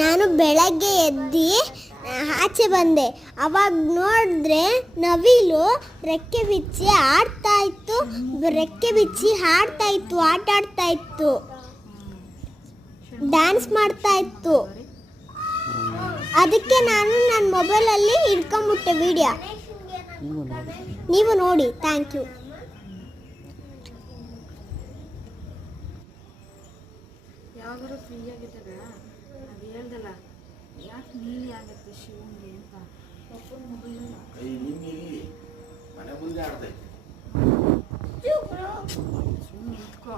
ನಾನು ಬೆಳಗ್ಗೆ ಎದ್ದು ಆಚೆ ಬಂದೆ. ಅವಾಗ ನೋಡಿದ್ರೆ ನವಿಲು ರೆಕ್ಕೆ ಬಿಚ್ಚಿ ಆಡ್ತಾ ಇತ್ತು, ರೆಕ್ಕೆ ಬಿಚ್ಚಿ ಹಾಡ್ತಾ ಇತ್ತು, ಆಟ ಆಡ್ತಾ ಇತ್ತು, ಡ್ಯಾನ್ಸ್ ಮಾಡ್ತಾ ಇತ್ತು. ಅದಕ್ಕೆ ನಾನು ನನ್ನ ಮೊಬೈಲಲ್ಲಿ ಇಟ್ಕೊಂಡ್ಬಿಟ್ಟೆ ವಿಡಿಯೋ. ನೀವು ನೋಡಿ. Thank you. ಯಾವಾಗಾದ್ರೂ ಫ್ರೀ ಆಗಿದ್ದಾಗ ಅದು ಹೇಳ್ದಲ್ಲ, ಯಾಕೆ ನೀಲಿ ಆಗುತ್ತೆ ಶಿವನಿಗೆ ಅಂತ ಪಪ್ಪನ ಮೊಬೈಲ್ ಮನೆ ಮುಂದೆ ಆಡ್ತೈತೆ. ಸುಮ್ಮನೆ ನಿಂತ್ಕೋ.